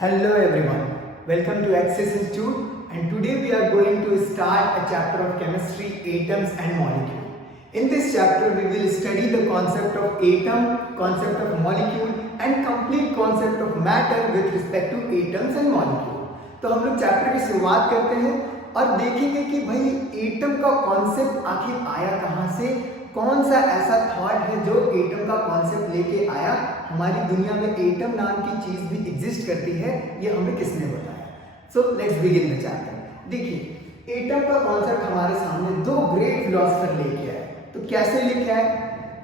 Hello everyone, welcome to Access Institute, and today we are going to start a chapter of chemistry, atoms and molecule. In this chapter we will study the concept of atom, concept of molecule and complete concept of matter with respect to atoms and molecule. तो हम लोग chapter की शुरुआत करते हैं और देखेंगे कि भाई एटम का कॉन्सेप्ट आखिर आया कहाँ से, कौन सा ऐसा थॉट है जो एटम का कॉन्सेप्ट लेके आया, हमारी दुनिया में एटम नाम की चीज भी एग्जिस्ट करती है, ये हमें किसने बताया। So let's begin the chapter. देखिए एटम का कॉन्सेप्ट हमारे सामने दो ग्रेट फिलोसोफर लेके आए। तो कैसे लेके आए,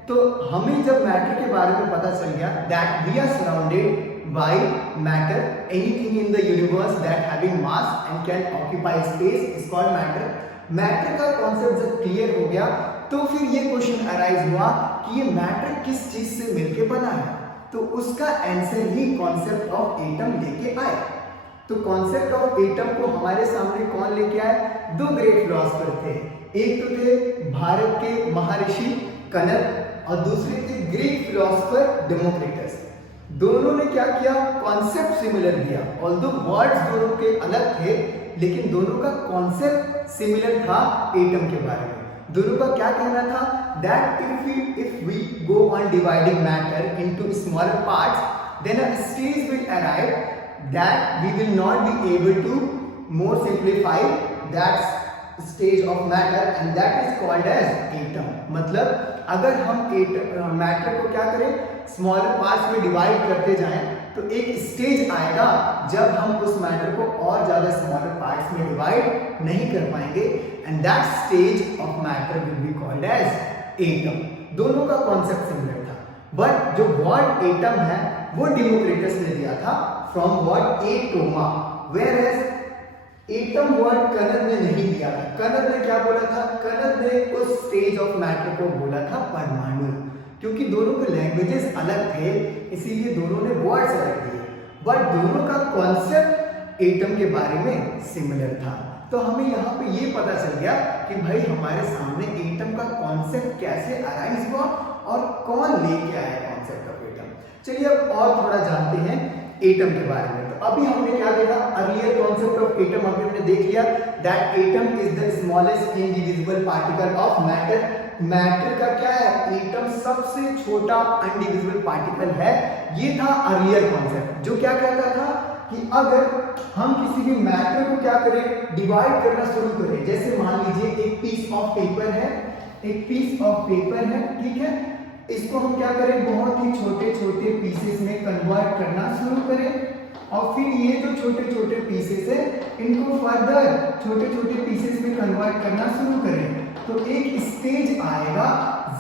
तो हमें जब मैटर के बारे में पता चल गया that we are surrounded by matter, anything in the universe that having mass and can occupy space is called matter. Matter का कॉन्सेप्ट जब क्लियर हो गया तो फिर ये क्वेश्चन अराइज हुआ कि ये मैटर किस चीज से मिलके बना है, तो उसका answer he concept of atom लेके आए। तो कॉन्सेप्ट ऑफ एटम को हमारे सामने कौन लेके आए, दो ग्रेट फिलोसोफर थे। एक तो थे भारत के महर्षि कनद और दूसरे थे ग्रीक फिलोसोफर डेमोक्रिटस। दोनों ने क्या किया, कॉन्सेप्ट सिमिलर दिया, ऑल्दो वर्ड्स दोनों के अलग थे लेकिन दोनों का कॉन्सेप्ट सिमिलर था एटम के बारे में। दोनों का क्या कहना था that if we go on dividing matter into smaller parts, then a stage will arrive that we will not be able to more simplify that stage of matter and that is called as atom। मतलब अगर हम matter को क्या करें, smaller parts में divide करते जाएं तो एक स्टेज आएगा जब हम उस मैटर को और ज्यादा स्मॉलर पार्ट्स में डिवाइड नहीं कर पाएंगे and that stage of matter will be called as atom. दोनों का कॉन्सेप्ट सिमिलर था, बट जो वर्ड एटम है वो डेमोक्रिटस ने दिया था फ्रॉम वर्ड एटोमा, where as atom word Kanad ने नहीं दिया था। कनद ने क्या बोला था, कनद ने उस स्टेज ऑफ मैटर को बोला था परमाणु। क्योंकि दोनों के लैंग्वेजेस अलग थे इसीलिए दोनों ने वर्ड्स अलग दिए, बट दोनों का कॉन्सेप्ट एटम के बारे में सिमिलर था। तो हमें यहाँ पे ये पता चल गया कि भाई हमारे सामने एटम का कॉन्सेप्ट कैसे अराइज हुआ और कौन लेके आया कॉन्सेप्ट ऑफ एटम। चलिए अब और थोड़ा जानते हैं एटम के बारे में। तो अभी हमने क्या देखा, अर्लियर कॉन्सेप्ट ऑफ एटम अभी हमने देख लिया that atom is the smallest indivisible particle of matter. Matter का क्या है, एटम सबसे छोटा अनडिविजिबल पार्टिकल है। ये था अर्लियर कॉन्सेप्ट जो क्या कहता था कि अगर हम किसी भी मैटर को क्या करें, डिवाइड करना शुरू करें, जैसे मान लीजिए एक पीस ऑफ पेपर है, एक पीस ऑफ पेपर है, ठीक है, इसको हम क्या करें, बहुत ही छोटे छोटे पीसेस में कन्वर्ट करना शुरू करें और फिर ये जो छोटे छोटे पीसेस है इनको फर्दर छोटे छोटे पीसेस में कन्वर्ट करना शुरू करें। तो एक स्टेज आएगा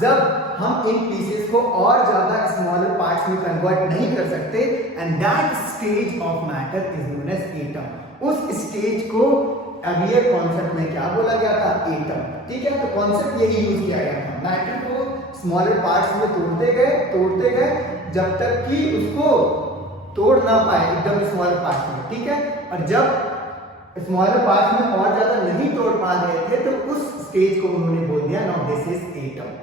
जब हम इन पीसेस को और ज्यादा स्मॉलर पार्ट्स में कन्वर्ट नहीं कर सकते and that stage of matter is known as atom. उस स्टेज को अर्लियर कॉन्सेप्ट में क्या बोला गया था, एटम। ठीक है, तो कॉन्सेप्ट यही यूज किया गया था, मैटर को स्मॉलर पार्ट्स में तोड़ते गए जब तक कि उसको तोड़ ना पाए एकदम स्मॉलर पार्ट्स में, ठीक है, और जब स्मॉलर पार्ट्स में और ज्यादा नहीं तोड़ पा रहे थे तो उस स्टेज को उन्होंने बोल दिया now this is atom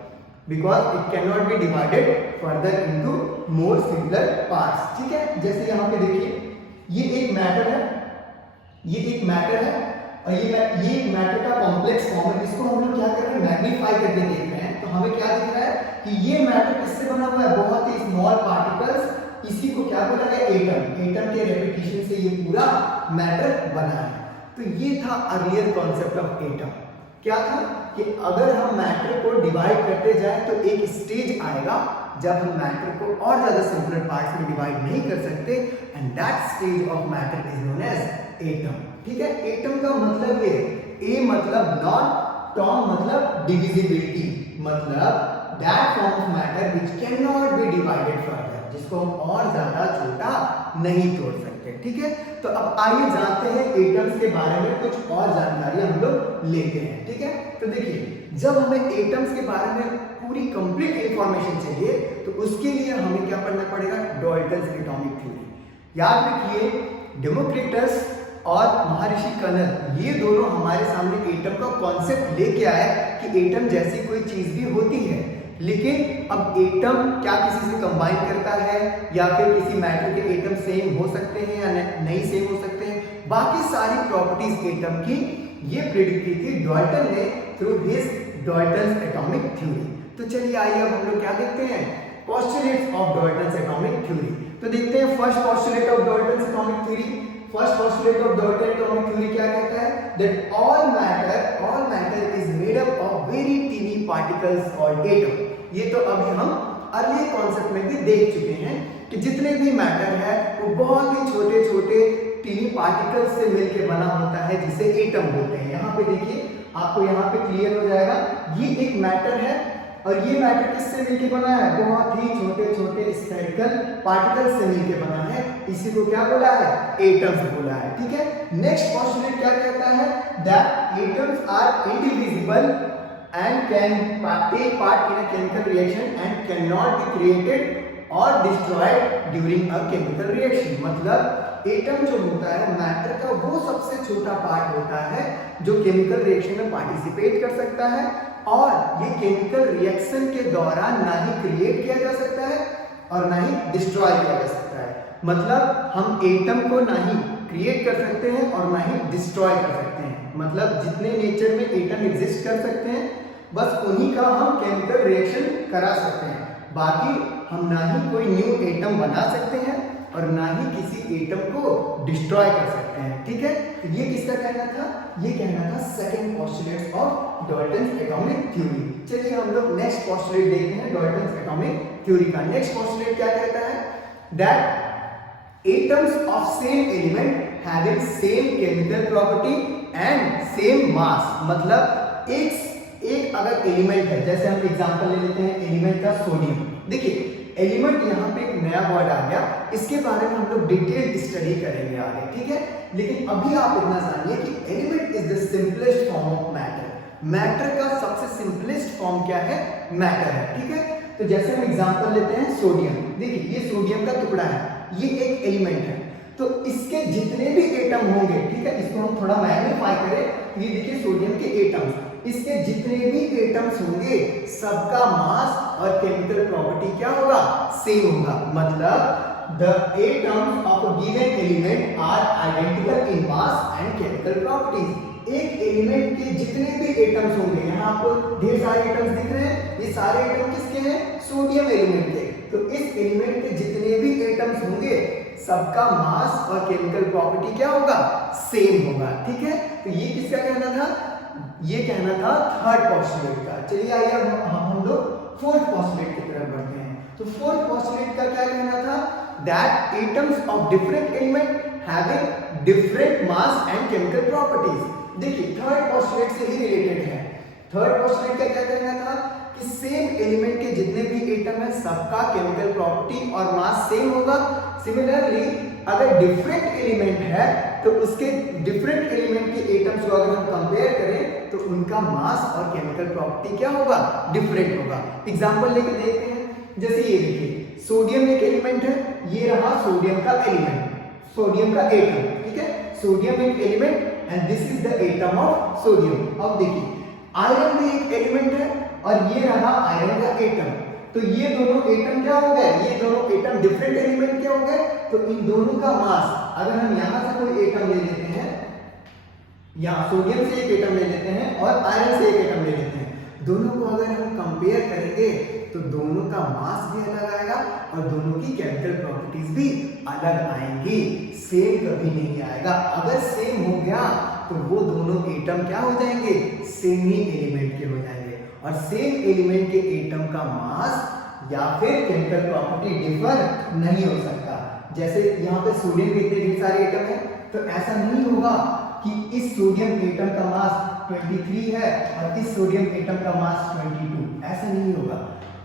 because it can not be divided further into more simpler parts. ठीक है, जैसे यहाँ पे देखिए ये एक मैटर है, ये एक मैटर है और ये एक मैटर का कॉम्प्लेक्स फॉर्म है। इसको हम लोग क्या कर रहे हैं, मैग्नीफाई करके देख रहे हैं। तो हमें क्या दिख रहा है कि ये मैटर किससे बना हुआ है, बहुत ही स्मॉल पार्टिकल्स, इसी को क्या बोला गया, एटम। एटम के रेपिटेशन से ये पूरा मैटर बना है। तो ये था अर्लियर कॉन्सेप्ट ऑफ एटम। क्या था कि अगर हम मैटर को डिवाइड करते जाए तो एक स्टेज आएगा जब हम मैटर को और ज्यादा सिंपलर पार्ट्स में डिवाइड नहीं कर सकते and that stage of matter is known as atom. ठीक है, एटम का मतलब ये, ए मतलब नॉन, टॉम मतलब डिविजिबिलिटी, मतलब that form of matter which can not be divided further, जिसको हम और ज्यादा छोटा नहीं तोड़ सकते। ठीक है, तो अब आइए जानते हैं एटम्स के बारे में कुछ और जानकारी हम लोग लेते हैं। ठीक है, तो देखिए जब हमें एटम्स के बारे में पूरी कंप्लीट इंफॉर्मेशन चाहिए तो उसके लिए हमें क्या पढ़ना पड़ेगा, डाल्टन्स एटॉमिक थ्योरी। याद रखिए डेमोक्रिटस और महर्षि कनद ये दोनों हमारे सामने एटम का कॉन्सेप्ट लेके आए कि एटम जैसी कोई चीज भी होती है, लेकिन अब एटम क्या किसी से कंबाइन करता है या फिर किसी मैटर के एटम सेम हो सकते हैं या नहीं सेम हो सकते हैं, बाकी सारी प्रॉपर्टीज एटम की ये प्रेडिक्ट की थी डाल्टन ने through his Dalton's atomic theory. तो चलिए आइए अब हम लोग क्या देखते हैं, postulates of Dalton's atomic theory. तो देखते हैं first postulate of Dalton's atomic theory. First postulate of Dalton atomic theory क्या कहता है, that all matter is made up of very tiny particles called atom. ये तो अभी हम अर्ली कॉन्सेप्ट में भी देख चुके हैं कि जितने भी मैटर है वो बहुत ही छोटे छोटे टीनी पार्टिकल्स से मिलकर बना होता है, जिसे एटम बोलते हैं। यहाँ पे देखिए, आपको यहाँ पे क्लियर हो जाएगा, ये एक मैटर है और ये मैटर किससे मिलके बना है, बहुत ही छोटे छोटे स्फेरिकल पार्टिकल्स से मिलके बना है। इसी को क्या बोला है, एटम्स बोला है। ठीक है, नेक्स्ट पोस्टुलेट क्या कहता है, that atoms are indivisible and can take part in a chemical reaction and can not be created और destroyed during a chemical reaction. मतलब एटम जो होता है मैटर का वो सबसे छोटा पार्ट होता है जो केमिकल रिएक्शन में पार्टिसिपेट कर सकता है और ये केमिकल रिएक्शन के दौरान ना ही क्रिएट किया जा सकता है और ना ही डिस्ट्रॉय किया जा सकता है। मतलब हम एटम को ना ही क्रिएट कर सकते हैं और ना ही डिस्ट्रॉय कर सकते हैं। मतलब जितने नेचर में एटम एग्जिस्ट कर सकते हैं बस उन्हीं का हम केमिकल रिएक्शन करा सकते हैं, बाकी हम ना ही कोई न्यू एटम बना सकते हैं और ना ही किसी एटम को डिस्ट्रॉय कर सकते हैं। ठीक है, तो ये किसका कहना था, ये कहना था second postulate of Dalton's atomic theory. चलिए हम लोग नेक्स्ट पोस्टुलेट देखते हैं डाल्टन्स एटॉमिक थ्योरी का। नेक्स्ट पोस्टुलेट क्या कहता है, that atoms of same element having same chemical property and same mass. मतलब एक अगर एलिमेंट है, जैसे हम एग्जांपल ले लेते हैं एलिमेंट का सोडियम। देखिए एलिमेंट यहाँ पे एक नया वर्ड आ गया, इसके बारे में हम लोग डिटेल स्टडी करेंगे आगे। ठीक है, लेकिन अभी आप इतना जानिए कि element is the simplest form of matter. Matter का सबसे सिंपलेस्ट फॉर्म क्या है, मैटर है। ठीक है, तो जैसे हम एग्जांपल लेते हैं सोडियम। देखिए ये सोडियम का टुकड़ा है, ये एक एलिमेंट है, तो इसके जितने भी एटम होंगे, ठीक है, इसको हम थोड़ा मैग्नीफाई करें, ये देखिए सोडियम के एटम्स, इसके जितने भी एटम्स होंगे सबका मास और केमिकल प्रॉपर्टी क्या होगा, सेम होगा। मतलब the atoms of a given element are identical in mass and chemical properties। एक एलिमेंट के जितने भी एटम्स होंगे, यहाँ आपको ढेर सारे एटम्स दिख रहे हैं, ये सारे एटम किसके हैं, सोडियम एलिमेंट के। तो इस एलिमेंट के जितने भी एटम्स होंगे सबका मास और केमिकल प्रॉपर्टी क्या होगा, सेम होगा। ठीक है, तो ये किसका कहना था, ये कहना था थर्ड पोस्टुलेट का। चलिए आइए हम लोग फोर्थ पोस्टुलेट की तरफ बढ़ते हैं। तो फोर्थ पोस्टुलेट का क्या कहना था, that atoms of different element having different mass and chemical properties. देखिए थर्ड पोस्टुलेट से ही रिलेटेड है। थर्ड पोस्टुलेट का क्या कहना था कि सेम एलिमेंट के जितने भी एटम है सबका केमिकल प्रॉपर्टी और मास सेम होगा। सिमिलरली अगर डिफरेंट एलिमेंट है तो उसके डिफरेंट एलिमेंट के एटम्स को अगर हम कंपेयर करें तो उनका मास और केमिकल प्रॉपर्टी क्या होगा, डिफरेंट होगा। एग्जांपल लेके देखते हैं, जैसे ये देखिए सोडियम एक एलिमेंट है, ये रहा सोडियम का एलिमेंट, सोडियम का एटम। ठीक है, सोडियम एक element and this is the atom of sodium. अब देखिए आयरन भी एक एलिमेंट है और ये रहा आयरन का एटम। तो ये दोनों एटम क्या हो गए, ये दोनों एटम डिफरेंट एलिमेंट क्या हो गए, तो इन दोनों का मास अगर हम यहां से कोई एटम ले लेते हैं, यहाँ सोडियम से एक एटम ले लेते हैं और आयरन से एक एटम ले लेते हैं, दोनों को अगर हम कंपेयर करेंगे तो दोनों का मास भी अलग आएगा और दोनों की केमिकल प्रॉपर्टीज भी अलग आएंगी, सेम कभी नहीं आएगा। अगर सेम हो गया तो वो दोनों एटम क्या हो जाएंगे, सेम ही एलिमेंट के हो जाएंगे और सेम एलिमेंट के एटम का मास या फिर केमिकल प्रॉपर्टी डिफर नहीं हो सकता। जैसे यहाँ पे सोडियम के इतने ढेर सारे एटम है, तो ऐसा नहीं होगा कि इस सोडियम एटम का मास 23 है और इस सोडियम एटम का मास 22, ऐसा नहीं होगा।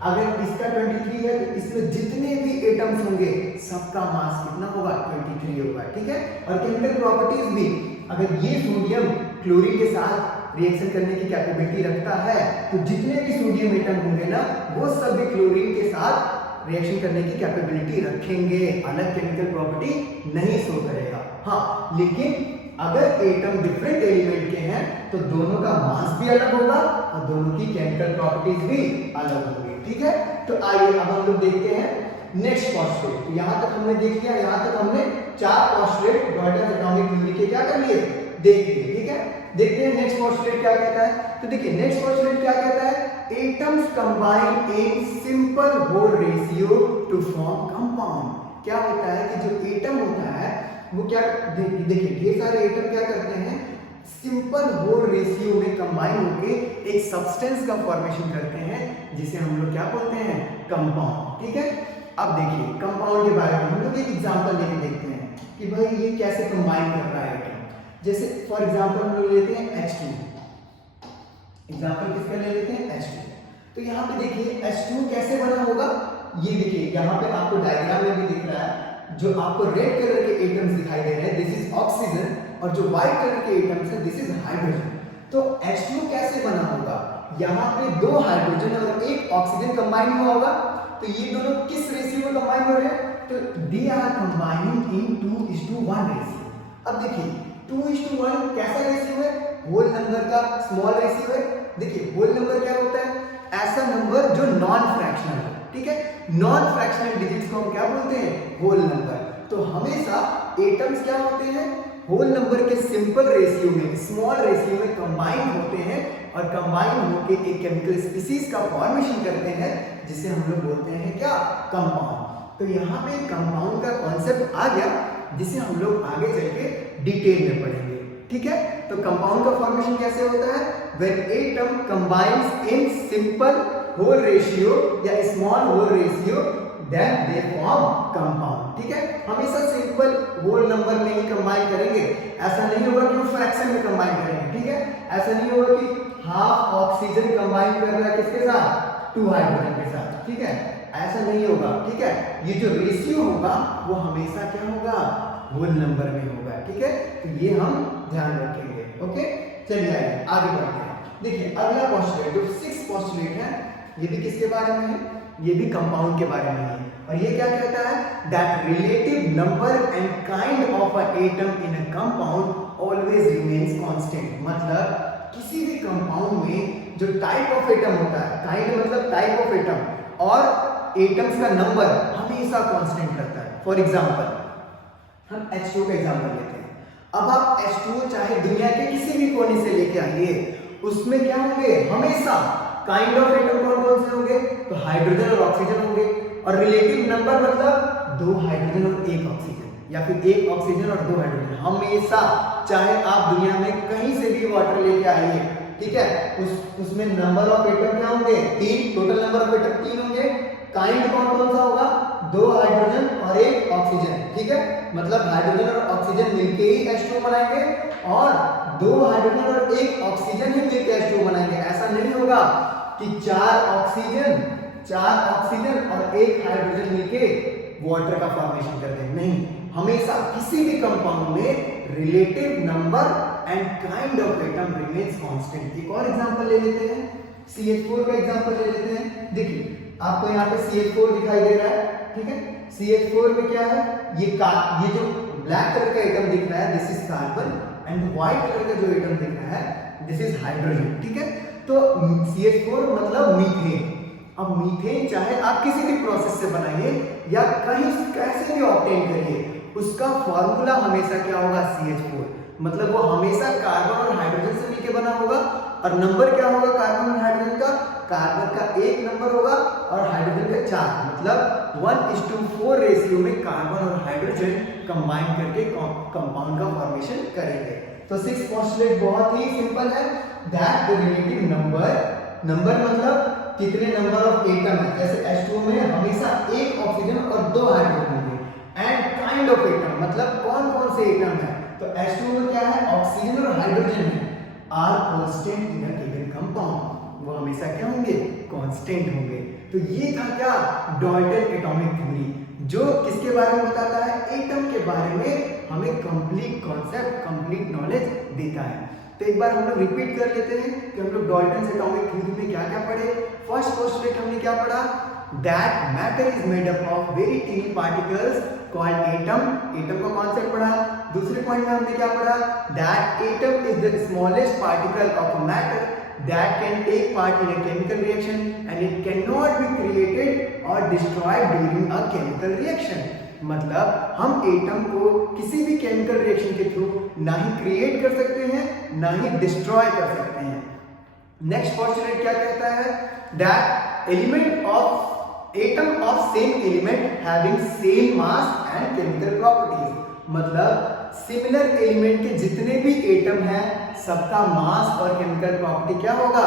अगर इसका 23 है तो इसमें जितने भी एटम्स होंगे सबका मास कितना होगा, 23 होगा। ठीक है, और केमिकल प्रॉपर्टीज भी, अगर ये सोडियम क्लोरीन के साथ रिएक्शन करने की कैपेबिलिटी रखता है तो जितने भी सोडियम एटम होंगे ना वो सब भी क्लोरीन के साथ रिएक्शन करने की कैपेबिलिटी रखेंगे, अलग केमिकल प्रॉपर्टी नहीं शो करेगा। हाँ, लेकिन अगर एटम डिफरेंट एलिमेंट के हैं तो दोनों का मास भी अलग होगा और दोनों की केमिकल प्रॉपर्टीज भी अलग होंगी। ठीक है, तो आइए अब हम लोग देखते हैं नेक्स्ट पोस्टुलेट, तो यहाँ तक हमने देख लिया, यहाँ तक हमने 4 पोस्टुलेट डॉल्टन एटॉमिक थ्योरी के क्या कर लिए, देख लिए, ठीक है। देखते हैं नेक्स्ट पोस्टुलेट क्या कहता है। तो देखिए नेक्स्ट पोस्टुलेट क्या कहता है, atoms combine in simple whole ratio to form compound. क्या होता है कि जो एटम होता है वो क्या, देखिए ढेर सारे एटम क्या करते हैं, सिंपल होल रेशियो में कंबाइन होके एक सब्सटेंस का फॉर्मेशन करते हैं जिसे हम लोग क्या बोलते हैं, कंपाउंड, ठीक है। अब देखिए कंपाउंड के बारे में हम लोग एक एग्जांपल लेके देखते हैं कि भाई ये कैसे कंबाइन कर रहा है एटम। जैसे फॉर एग्जांपल हम लोग लेते हैं H2, एग्जांपल किसका ले लेते हैं, H2। तो यहाँ पे देखिए H2 कैसे बना होगा, ये देखिए यहाँ पे आपको डायग्राम में भी दिख रहा है, जो आपको रेड कलर के एटम्स दिखाई दे रहे हैं, दिस इज ऑक्सीजन, और जो व्हाइट कलर के एटम्स है दिस इज हाइड्रोजन। तो H2 कैसे बना होगा, यहाँ पे 2 हाइड्रोजन और 1 ऑक्सीजन कंबाइन हुआ होगा। तो ये दोनों किस रेशियो में कंबाइन हो रहे हैं, तो they are combining in 2:1 ratio. अब देखिए 2:1 कैसा रेशियो है, होल नंबर का स्मॉल रेशियो है। देखिए होल नंबर क्या होता है, ऐसा नंबर जो नॉन फ्रैक्शनल है, ठीक है। नॉन फ्रैक्शनल डिजिट्स को हम क्या बोलते हैं, होल नंबर। तो हमेशा एटम्स क्या होते हैं, होल नंबर के सिंपल रेशियो में, स्मॉल रेशियो में कंबाइन होते हैं और कंबाइन होके एक केमिकल स्पीसीज का फॉर्मेशन करते हैं जिसे हम लोग बोलते हैं क्या, कंपाउंड। तो यहाँ पे कंपाउंड का कॉन्सेप्ट आ गया जिसे हम लोग आगे चल के डिटेल में पढ़ेंगे, ठीक है। तो कंपाउंड का फॉर्मेशन कैसे होता है, when atom combines in simple whole ratio या small whole ratio then they form compound, ठीक है। हमेशा सिंपल होल नंबर में ही कंबाइन करेंगे, ऐसा नहीं होगा कि वो फ्रैक्शन में कंबाइन करेंगे, ठीक है। ऐसा नहीं होगा कि हाफ ऑक्सीजन कंबाइन कर रहा है किसके साथ, 2 हाइड्रोजन के साथ, ठीक है, ऐसा नहीं होगा, ठीक है। ये जो रेशियो होगा वो हमेशा क्या होगा, होल नंबर में होगा, ठीक है। तो ये हम ध्यान रखेंगे, ओके। चलिए आगे बढ़ते हैं। देखिए अगला पोस्टुलेट जो 6 पोस्टुलेट है, ये भी किसके बारे में है, ये भी कंपाउंड के बारे में है। और ये क्या कहता है, that relative number and kind of a atom in a compound always remains constant. मतलब किसी भी कंपाउंड में जो टाइप ऑफ एटम होता है, काइंड मतलब टाइप ऑफ एटम, और एटम्स का नंबर हमेशा कांस्टेंट रहता है। फॉर एग्जांपल हम H2 का एग्जांपल लेते हैं। अब आप H2 चाहे दुनिया के किसी भी कोने से लेके आइए, उसमें क्या होंगे, हमेशा काइंड ऑफ एटम कौन कौन से होंगे, तो हाइड्रोजन और ऑक्सीजन होंगे। और रिलेटिव नंबर मतलब 2 हाइड्रोजन और 1 ऑक्सीजन, या फिर 1 ऑक्सीजन और 2 हाइड्रोजन। हमेशा चाहे आप दुनिया में कहीं से भी वाटर लेके आइए, ठीक है, उसमें नंबर ऑफ एटम क्या होंगे, 3, टोटल नंबर ऑफ एटम 3 होंगे। काइंड कौन कौन सा होगा, 2 हाइड्रोजन और 1 ऑक्सीजन, ठीक है। मतलब हाइड्रोजन और ऑक्सीजन मिलके ही H2 बनाएंगे, और 2 हाइड्रोजन और 1 ऑक्सीजन ही मिलके H2 बनाएंगे। ऐसा नहीं होगा कि 4 ऑक्सीजन और 1 हाइड्रोजन मिलके वाटर का फॉर्मेशन करते हैं, नहीं। हमेशा किसी भी कंपाउंड में relative number and kind of atom remains constant. एक और एग्जांपल ले लेते हैं, CH4 का एग्जांपल ले लेते हैं। देखिए आपको यहाँ पे CH4 दिखाई दे रहा है, ठीक है। CH4 में क्या है, ये जो ब्लैक कलर का एटम दिख रहा है this is carbon, and white colour का जो एटम दिख रहा है दिस इज हाइड्रोजन, ठीक है। तो CH4 मतलब मीथेन। अब मीथेन चाहे आप किसी भी प्रोसेस से बनाइए या कहीं कैसे भी ऑब्टेन करिए, उसका फॉर्मूला हमेशा क्या होगा, CH4। मतलब वो हमेशा कार्बन और हाइड्रोजन से मिलकर बना होगा। और नंबर क्या होगा कार्बन और हाइड्रोजन का, कार्बन का 1 नंबर होगा और हाइड्रोजन का 4। मतलब 1:4 रेशियो में कार्बन और हाइड्रोजन कंबाइन करके कंपाउंड का फॉर्मेशन करेंगे। तो 6 पोस्टुलेट बहुत ही सिंपल है, दैट द रिलेटिव नंबर मतलब कितने नंबर ऑफ एटम है। जैसे H2 में हमेशा 1 ऑक्सीजन और 2 हाइड्रोजन होंगे। एंड काइंड ऑफ एटम मतलब कौन कौन से एटम है, तो H2 में क्या है, ऑक्सीजन और हाइड्रोजन है, are constant in a given compound. वो हमेशा क्या होंगे, कांस्टेंट होंगे। तो ये था क्या, डाल्टन एटॉमिक थ्योरी, जो किसके बारे में बताता है, एटम के बारे में हमें कंप्लीट कॉन्सेप्ट, कंप्लीट नॉलेज देता है। तो एक बार हम लोग रिपीट कर लेते हैं कि हम लोग डाल्टन एटॉमिक थ्योरी में क्या क्या पढ़े। फर्स्ट पोस्टुलेट हमने क्या पढ़ा, that matter is made up of very टिनी particles called atom. Atom का कॉन्सेप्ट पढ़ा। दूसरे पॉइंट में हमने क्या पढ़ा, that atom is the smallest particle of matter that can take part in a chemical reaction and it cannot be created or destroyed during a chemical reaction. मतलब हम atom को किसी भी केमिकल रिएक्शन के थ्रू ना ही create कर सकते हैं ना ही डिस्ट्रॉय कर सकते हैं। नेक्स्ट पोस्टुलेट क्या कहता है? That element of atom of same element having same mass and chemical properties, मतलब सिमिलर एलिमेंट के जितने भी एटम हैं सबका मास और केमिकल प्रॉपर्टी क्या होगा?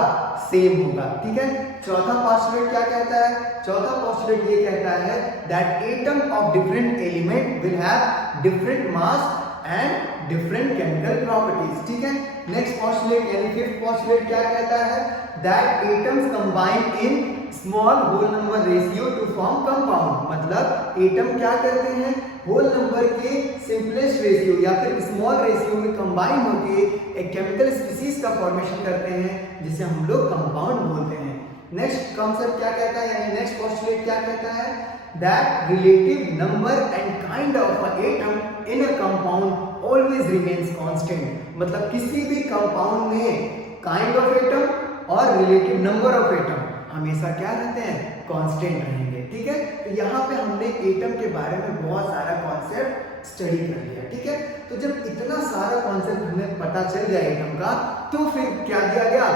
सेम होगा। ठीक है। चौथा पोस्टुलेट क्या कहता है? चौथा पोस्टुलेट ये कहता है that atom of different element will have different mass and different chemical properties. ठीक है। नेक्स्ट पोस्टुलेट यानी फिफ्थ पोस्टुलेट क्या कहता है? That atoms combine in small whole number ratio to form compound, मतलब एटम क्या करते हैं? होल नंबर के सिंपलेस्ट रेशियो या फिर स्मॉल रेशियो में कंबाइन होकर एक केमिकल स्पीशीज का फॉर्मेशन करते हैं जिसे हम लोग कंपाउंड बोलते हैं। नेक्स्ट कॉन्सेप्ट क्या कहता है यानी नेक्स्ट पोस्टुलेट क्या कहता है? That relative number and kind of a atom in a compound always remains constant, मतलब किसी भी कंपाउंड में काइंड ऑफ एटम और रिलेटिव नंबर ऑफ एटम हमेशा क्या रहते हैं? कांस्टेंट रहेंगे। ठीक है। तो यहाँ पे हमने एटम के बारे में बहुत सारा कॉन्सेप्ट स्टडी कर लिया। ठीक है। तो जब इतना सारा कॉन्सेप्ट हमें पता चल गया एटम का, तो फिर क्या दिया गया?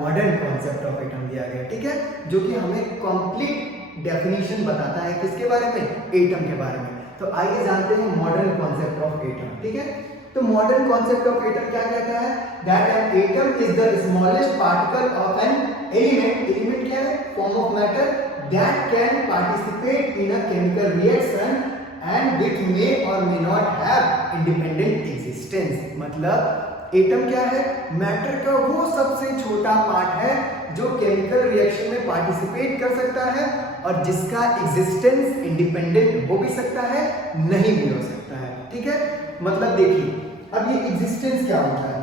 मॉडर्न कॉन्सेप्ट ऑफ एटम दिया गया। ठीक है। जो कि हमें कंप्लीट डेफिनेशन बताता है किसके बारे में? एटम के बारे में। तो आइए जानते हैं मॉडर्न कॉन्सेप्ट ऑफ एटम। ठीक है। तो मॉडर्न कॉन्सेप्ट ऑफ एटम क्या कहता है? That an atom is the smallest particle of an element. Element क्या है? Form of matter that can participate in a chemical reaction and which may और may not have independent existence, मतलब atom क्या है? Matter का वो सबसे छोटा पार्ट है जो केमिकल रिएक्शन में पार्टिसिपेट कर सकता है और जिसका एग्जिस्टेंस इंडिपेंडेंट हो भी सकता है, नहीं भी हो सकता है। ठीक है। मतलब देखिए अब ये एग्जिस्टेंस क्या होता है?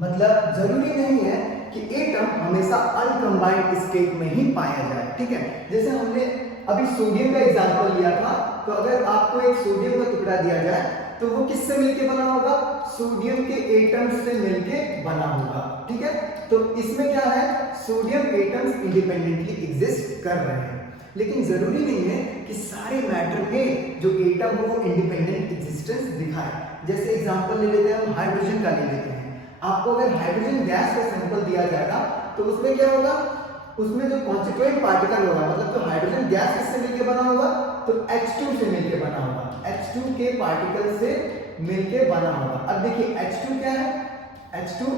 मतलब जरूरी नहीं है कि एटम हमेशा अनकंबाइंड स्टेट में ही पाया जाए। ठीक है। जैसे हमने अभी सोडियम का एग्जांपल लिया था, तो अगर आपको एक सोडियम का टुकड़ा दिया जाए तो वो किससे मिलके बना होगा? सोडियम के एटम्स से मिलके बना होगा। ठीक है। तो इसमें क्या है? सोडियम एटम्स इंडिपेंडेंटली एग्जिस्ट कर रहे हैं, लेकिन जरूरी नहीं है कि सारे मैटर में जो एटम हो इंडिपेंडेंट एग्जिस्टेंस दिखाए। जैसे एग्जांपल ले लेते हैं हम, हाइड्रोजन का ले लेते हैं। आपको अगर हाइड्रोजन गैस का सैंपल दिया जाएगा तो उसमें क्या होगा? उसमें जो कॉन्स्टिट्यूएंट पार्टिकल होगा, मतलब तो हाइड्रोजन गैस किससे मिलके बना होगा? तो H2 से मिलके बना होगा, H2 के पार्टिकल से मिलके बना होगा। अब देखिए H2 क्या है? H2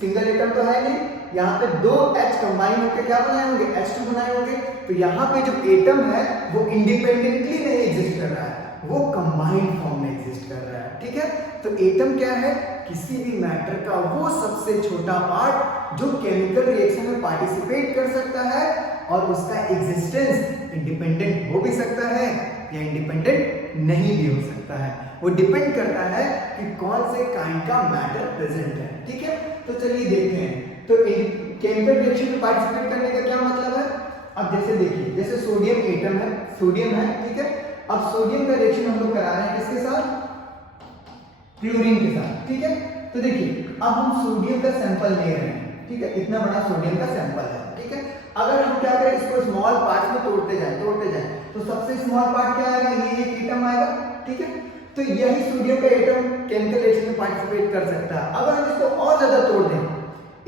सिंगल एटम तो है नहीं, यहाँ पे दो H कंबाइन होकर क्या बनाए होंगे? H2 बनाए होंगे। तो यहाँ पे जो एटम है वो इंडिपेंडेंटली नहीं एग्जिस्ट कर रहा है, वो कंबाइंड फॉर्म में एग्जिस्ट कर रहा है। ठीक है। तो एटम क्या है? किसी भी मैटर का वो सबसे छोटा पार्ट जो केमिकल रिएक्शन में पार्टिसिपेट कर सकता है और उसका एग्जिस्टेंस इंडिपेंडेंट हो भी सकता है या इंडिपेंडेंट नहीं भी हो सकता है। वो डिपेंड करता है कि कौन से काइंड का मैटर प्रेजेंट है। ठीक है। तो चलिए देखते हैं। तो केमिकल रिएक्शन में पार्टिसिपेट करने का क्या मतलब है? अब जैसे देखिए, जैसे सोडियम एटम है, सोडियम है। ठीक है। अब सोडियम का रिएक्शन हम लोग करा रहे हैं किसके साथ? क्लोरीन के साथ। ठीक है। तो देखिए अब हम सोडियम का सैंपल ले रहे हैं। ठीक है। इतना बड़ा सोडियम का सैंपल है। ठीक है। अगर हम क्या करें, इसको स्मॉल पार्ट्स में तोड़ते जाए तो सबसे स्मॉल पार्ट क्या आएगा? ये एक एटम आएगा। ठीक है। तो यही सोडियम का एटम केमिकल रिएक्शन में पार्टिसिपेट कर सकता है। अगर हम इसको और ज्यादा तोड़ दें,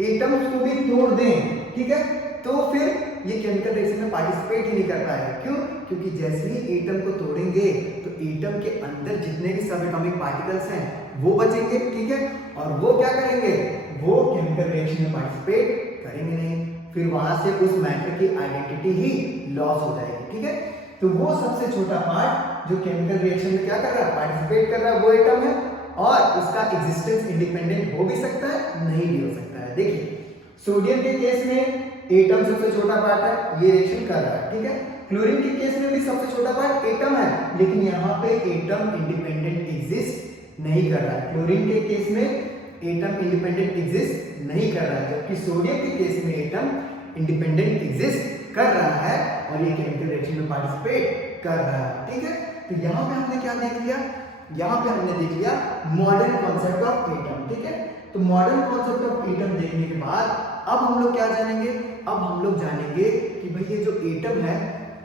एटम्स को भी तोड़ दें, ठीक है, तो फिर ये केमिकल रिएक्शन में पार्टिसिपेट ही नहीं कर पाएगा। क्यों? क्योंकि जैसे ही एटम को तोड़ेंगे तो एटम के अंदर जितने भी सब एटॉमिक पार्टिकल्स हैं वो बचेंगे। ठीक है। और वो क्या करेंगे? वो केमिकल रिएक्शन में पार्टिसिपेट करेंगे नहीं, फिर वहां से उस मैटर की आइडेंटिटी ही लॉस हो जाएगी। ठीक है। तो वो सबसे छोटा पार्ट जो केमिकल रिएक्शन में क्या कर रहा है? पार्टिसिपेट कर रहा है, वो एटम है और उसका एग्जिस्टेंस इंडिपेंडेंट हो भी सकता है, नहीं भी हो सकता है। देखिए सोडियम के केस में एटम सबसे छोटा पार्ट है, ये रिएक्शन कर रहा है। ठीक है। क्लोरीन के केस में भी सबसे छोटा पार्ट एटम है, लेकिन यहाँ पे एटम इंडिपेंडेंट एग्जिस्ट नहीं कर रहा है। क्लोरीन के केस में एटम इंडिपेंडेंट एग्जिस्ट नहीं कर रहा है, जबकि सोडियम के केस में एटम इंडिपेंडेंट एग्जिस्ट कर रहा है और ये केमिकल रिएक्शन में पार्टिसिपेट कर रहा है। ठीक है। तो यहाँ पे हमने क्या देख लिया? यहाँ पे हमने देख लिया मॉडर्न कॉन्सेप्ट ऑफ एटम। ठीक है। तो मॉडर्न कॉन्सेप्ट ऑफ एटम देखने के बाद अब हम लोग क्या जानेंगे, अब हम लोग जानेंगे कि भाई ये जो एटम है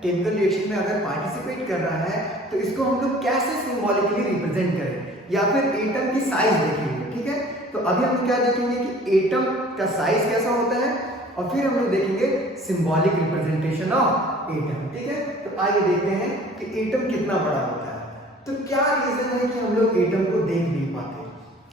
केमिकल रिएक्शन में अगर पार्टिसिपेट कर रहा है तो इसको हम लोग कैसे सिंबॉलिकली रिप्रेजेंट करें, या फिर एटम की साइज देखेंगे। ठीक है, तो अभी हम लोग क्या देखेंगे कि एटम का साइज कैसा होता है, और फिर हम लोग देखेंगे सिंबॉलिक रिप्रेजेंटेशन ऑफ एटम। ठीक है, तो आइए देखते हैं कि एटम कितना बड़ा होता है। तो क्या रीजन है कि हम लोग एटम को देख नहीं पाते,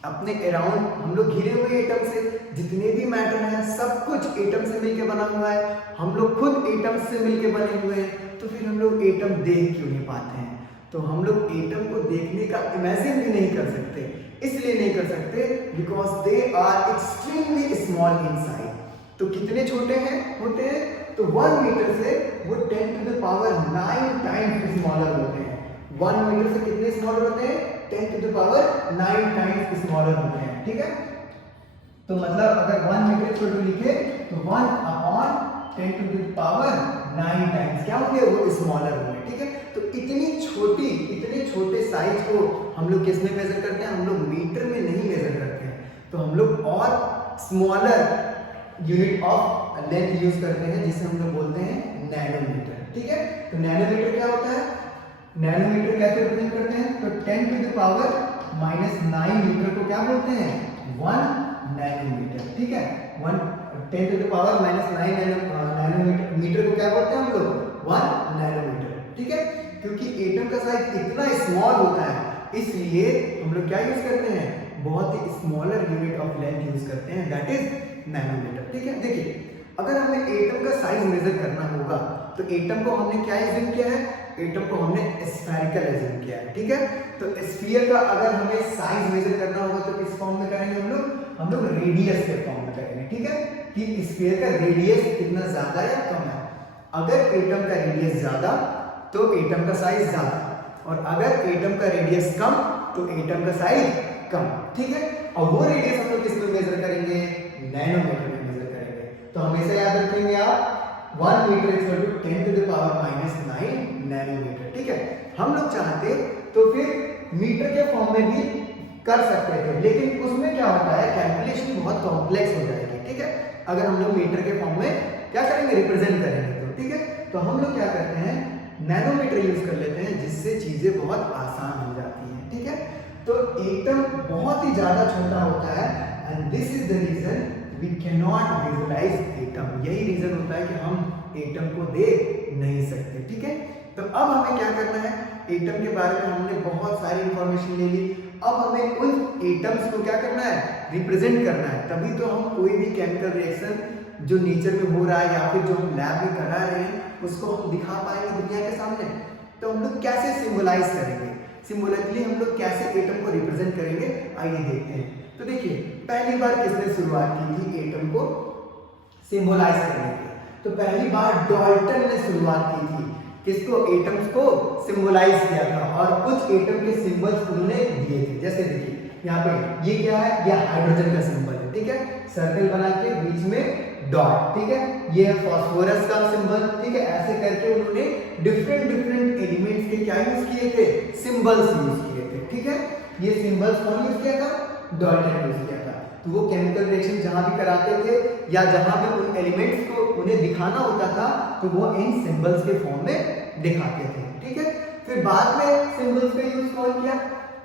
अपने अराउंड हम लोग घिरे हुए एटम से, जितने भी मैटर हैं सब कुछ एटम से मिलकर बना हुआ है, हम लोग खुद एटम से मिलकर बने हुए हैं, तो फिर हम लोग एटम देख क्यों नहीं पाते हैं। तो हम लोग एटम को देखने का इमेजिन भी नहीं कर सकते, इसलिए नहीं कर सकते because they are extremely small in size. तो कितने छोटे हैं होते हैं, तो 1 मीटर से वो 10 to the power 9 times smaller होते हैं। 1 मीटर से कितने स्मॉलर होते हैं, 10 to the power 9 times smaller होते हैं। ठीक है, तो मतलब अगर 1 मीटर इक्वल टू लिखे तो 1 upon 10 to the power 9 times क्या होंगे, वो स्मॉलर होंगे। ठीक है, तो इतने छोटे साइज को हम लोग किस में मेजर करते हैं, हम लोग मीटर में नहीं मेजर करते हैं, तो हम लोग और smaller unit of length use करते हैं जिसे हम लोग बोलते हैं नैनोमीटर। ठीक है, तो नैनोमीटर क्या होता है, नैनोमीटर कैसे रिप्रेजेंट करते हैं, तो 10 to the power -9 मीटर को क्या बोलते हैं, 1 नैनोमीटर। ठीक है, 10 to the power -9 nanometre metre को क्या बोलते हैं हम लोग, 1 नैनोमीटर। ठीक है, क्योंकि एटम का साइज इतना स्मॉल होता है इसलिए हम लोग क्या यूज करते हैं, बहुत ही smaller unit of length use करते हैं, दैट इज नैनोमीटर। ठीक है, देखिए अगर हमें एटम का साइज मेजर करना होगा तो एटम को हमने क्या एज्यूम किया है, एटम को हमने स्फेरिकल एज्यूम किया है। ठीक है, तो स्फीयर का अगर हमें साइज मेजर करना होगा तो किस फॉर्म में करेंगे हम लोग रेडियस के फॉर्म में करेंगे। ठीक है, कि स्फीयर का रेडियस कितना ज्यादा या कम है। अगर एटम का रेडियस ज्यादा तो एटम का साइज ज्यादा, और अगर एटम का रेडियस कम तो एटम का साइज कम। ठीक है, और वो रेडियस हम लोग किस में मेजर करेंगे, नैनोमीटर में मेजर करेंगे। तो हमेशा याद रखेंगे आप 1 metre equal to 10 to the power -9 nanometre. ठीक है, हम लोग चाहते तो फिर मीटर के फॉर्म में भी कर सकते थे, लेकिन उसमें क्या होता है, कैलकुलेशन बहुत कॉम्प्लेक्स हो जाएगी। ठीक है, अगर हम लोग मीटर के फॉर्म में क्या करेंगे, रिप्रेजेंट करेंगे तो। ठीक है, तो हम लोग क्या करते हैं, नैनोमीटर यूज कर लेते हैं जिससे चीजें बहुत आसान हो जाती हैं। ठीक है, तो एटम बहुत ही ज्यादा छोटा होता है and this is the reason we can not visualise atom. यही रीजन होता है कि हम एटम को देख नहीं सकते। ठीक है, तो अब हमें क्या करना है, एटम के बारे में हमने बहुत सारी इंफॉर्मेशन ले ली, अब हमें उन एटम्स को क्या करना है, रिप्रेजेंट करना है। तभी तो हम कोई भी केमिकल रिएक्शन जो नेचर में हो रहा है या फिर जो हम लैब में करा रहे हैं उसको हम दिखा पाएंगे दुनिया के सामने। तो हम लोग कैसे सिंबलाइज करेंगे, सिंबॉलिकली हम लोग कैसे एटम को रिप्रेजेंट करेंगे, आइए देखते हैं। तो देखिए पहली बार किसने शुरुआत की थी एटम को सिंबलाइज करने की, तो पहली बार डाल्टन ने शुरुआत की थी, किसको, एटम्स को सिंबलाइज किया था, और कुछ एटम के सिंबल्स उन्होंने दिए थे। जैसे देखिए यहाँ पे ये क्या है, ये हाइड्रोजन का सिंबल है। ठीक है, सर्कल बना के बीच में डॉट। ठीक है, ये है फास्फोरस का सिंबल। ठीक है, ऐसे करके उन्होंने डिफरेंट एलिमेंट्स के क्या यूज किए थे, सिंबल्स यूज किए थे। ठीक है, ये सिंबल्स कौन यूज किया था, डाल्टन यूज किया था। तो वो केमिकल रिएक्शन जहां भी कराते थे या जहां भी उन एलिमेंट्स को उन्हें दिखाना होता था तो वो इन सिंबल्स के फॉर्म में दिखाते थे। ठीक है, फिर बाद में सिंबल्स का यूज कौन किया,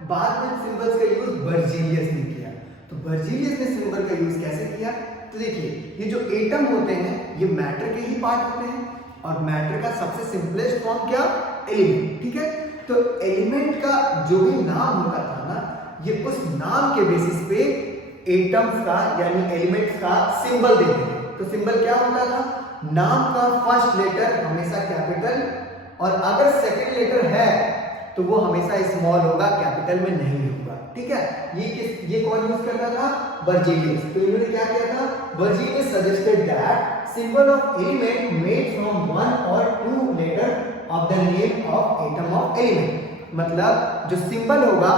बाद में सिंबल्स का यूज बर्जीलियस ने किया। तो बर्जीलियस ने सिंबल का यूज कैसे किया, तो देखिए ये जो एटम होते हैं ये मैटर के ही पार्ट होते हैं, और मैटर का सबसे सिंपलेस्ट फॉर्म क्या, एलिमेंट। ठीक है, तो एलिमेंट का जो भी नाम होता था ना, ये उस नाम के बेसिस पे एटम्स का यानी एलिमेंट्स का सिंबल देते थे। तो सिंबल क्या होता था, नाम का फर्स्ट लेटर हमेशा कैपिटल, और अगर सेकंड लेटर है तो वो हमेशा स्मॉल होगा, कैपिटल में नहीं होगा। ठीक है, ये कौन यूज करता था, बर्जीलियस। तो इन्होंने क्या किया था, Berzelius suggested that symbol of element made from 1 or 2 letter of the name of atom of element. मतलब जो सिंबल होगा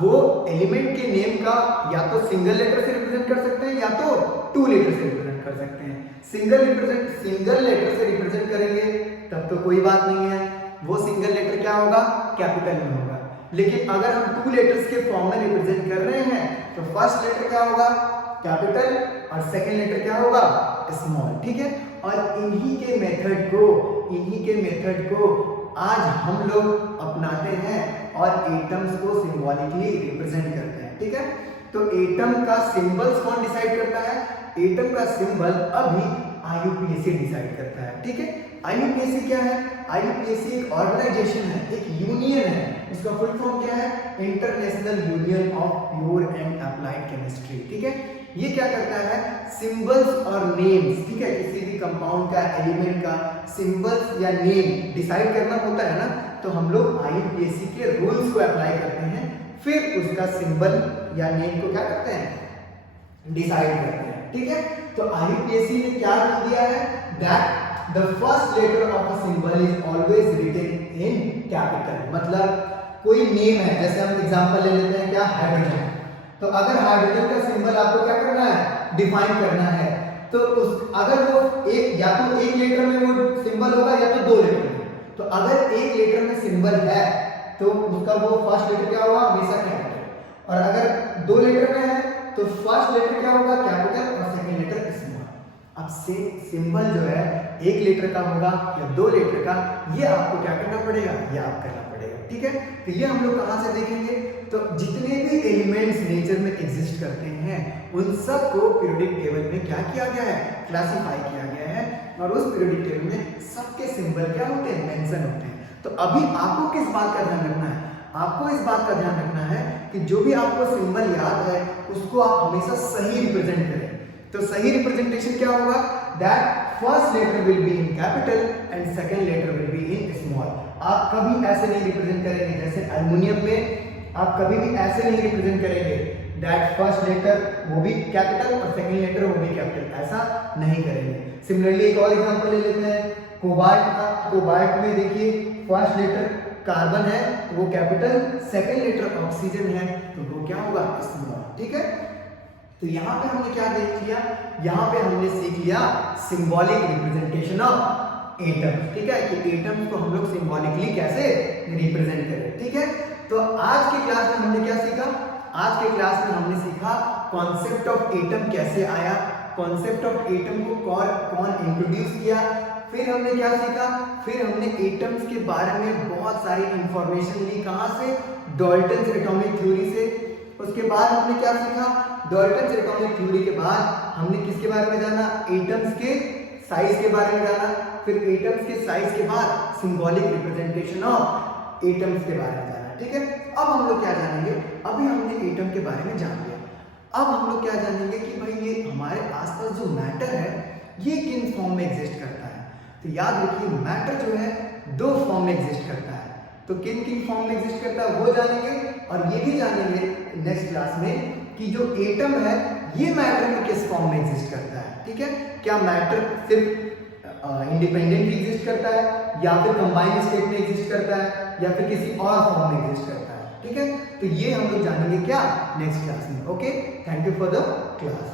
वो एलिमेंट के नेम का या तो सिंगल लेटर से रिप्रेजेंट कर सकते हैं या तो 2 लेटर से रिप्रेजेंट कर सकते हैं। सिंगल लेटर से रिप्रेजेंट करेंगे तब तो कोई बात नहीं है, वो सिंगल लेटर क्या होगा, कैपिटल में होगा। लेकिन अगर हम 2 लेटर्स के फॉर्म में रिप्रेजेंट कर रहे हैं तो फर्स्ट लेटर क्या होगा, कैपिटल और सेकेंड लेटर क्या होगा स्मॉल, ठीक है। और इन्हीं के मेथड को आज हम लोग अपनाते हैं और एटम्स को सिंबॉलिकली रिप्रेजेंट करते हैं, ठीक है। तो एटम का सिंबल्स कौन डिसाइड करता है? एटम का सिंबल अभी IUPAC डिसाइड करता है, ठीक है। IUPAC क्या है? IUPAC एक ऑर्गेनाइजेशन है, एक यूनियन है। इसका फुल फॉर्म क्या है? International union of pure and applied chemistry, ठीक है। ये क्या करता है? सिंबल्स और नेम्स, ठीक है, किसी भी कंपाउंड का, एलिमेंट का सिंबल्स या नेम डिसाइड करना होता है ना, तो हम लोग IUPAC के रूल्स को अप्लाई करते हैं, फिर उसका सिंबल या नेम को क्या करते हैं? डिसाइड करते हैं, ठीक है। तो IUPAC ने क्या रूल दिया है? That the first letter of a symbol is always written in capital. मतलब कोई नेम है, जैसे हम एग्जांपल ले लेते हैं क्या, हाइड्रोजन। तो अगर हाइड्रोजन का सिंबल आपको क्या करना है? डिफाइन करना है, तो अगर वो एक या तो एक लेटर में वो सिंबल होगा या तो दो लेटर में। तो अगर एक लेटर में सिंबल है तो उसका वो फर्स्ट लेटर क्या होगा? हमेशा कैपिटल। और अगर दो लेटर में है तो फर्स्ट लेटर क्या होगा? कैपिटल और सेकंड लेटर स्मॉल। अब से सिंबल जो है एक लेटर का होगा या दो लेटर का, ये आपको क्या करना पड़ेगा? ये आप करना पड़ेगा, ठीक है। तो ये हम लोग कहां से देखेंगे? तो जितने भी एलिमेंट्स नेचर में एग्जिस्ट करते हैं उन सब को पीरियोडिक टेबल में क्या किया गया है? क्लासिफाई किया गया है। और उस पीरियोडिक टेबल में सबके सिंबल क्या होते हैं? मेंशन होते हैं। तो अभी आपको किस बात का ध्यान रखना है? आपको इस बात का ध्यान रखना है कि जो भी आपको सिंबल याद है उसको आप हमेशा सही रिप्रेजेंट करें। तो सही रिप्रेजेंटेशन क्या होगा? That first letter will be in capital and second letter will be in small. आप कभी ऐसे नहीं रिप्रेजेंट करेंगे, जैसे एल्युमिनियम में आप कभी भी ऐसे नहीं रिप्रेजेंट करेंगे दैट फर्स्ट लेटर वो भी कैपिटल और सेकंड लेटर वो भी कैपिटल, ऐसा नहीं करेंगे। सिमिलरली एक और एग्जांपल ले लेते हैं कोबाल्ट का। कोबाल्ट में देखिए फर्स्ट लेटर कार्बन है तो वो कैपिटल, सेकंड लेटर ऑक्सीजन है तो वो क्या होगा? स्मॉल, ठीक है। तो यहाँ पे हमने क्या देख लिया? यहाँ पे हमने सीख लिया सिंबॉलिक रिप्रेजेंटेशन ऑफ एटम, ठीक है, कि एटम को हम लोग सिंबॉलिकली कैसे रिप्रेजेंट करें, ठीक है। तो आज की क्लास में हमने क्या सीखा? आज के क्लास में हमने सीखा कॉन्सेप्ट ऑफ एटम कैसे आया, कॉन्सेप्ट ऑफ एटम को कौन इंट्रोड्यूस किया। फिर हमने क्या सीखा? फिर हमने एटम्स के बारे में बहुत सारी इंफॉर्मेशन ली, कहां से? डाल्टन्स एटॉमिक थ्योरी से। उसके बाद हमने क्या सीखा? डाल्टन्स एटॉमिक थ्योरी के बाद हमने किसके बारे में जाना? एटम्स के साइज के बारे में जाना। फिर एटम्स के साइज के बाद सिंबॉलिक रिप्रेजेंटेशन ऑफ एटम्स के बारे में जाना, ठीक है। अब हम लोग क्या जानेंगे? अभी हमने एटम के बारे में जान लिया, अब हम लोग क्या जानेंगे कि भाई ये हमारे आसपास जो मैटर है ये किन फॉर्म में एग्जिस्ट करता है। तो याद रखिए मैटर जो है दो फॉर्म में एग्जिस्ट करता है। तो किन किन फॉर्म में एग्जिस्ट करता है वो जानेंगे, और ये भी जानेंगे नेक्स्ट क्लास में कि जो एटम है ये मैटर में किस फॉर्म में एग्जिस्ट करता है, ठीक है। क्या मैटर सिर्फ इंडिपेंडेंटली एग्जिस्ट करता है या फिर कंबाइंड स्टेट में एग्जिस्ट करता है या फिर किसी और फॉर्म में एग्जिस्ट करता है, ठीक है। तो ये हम लोग जानेंगे क्या? नेक्स्ट क्लास में। Okay, thank you for the class.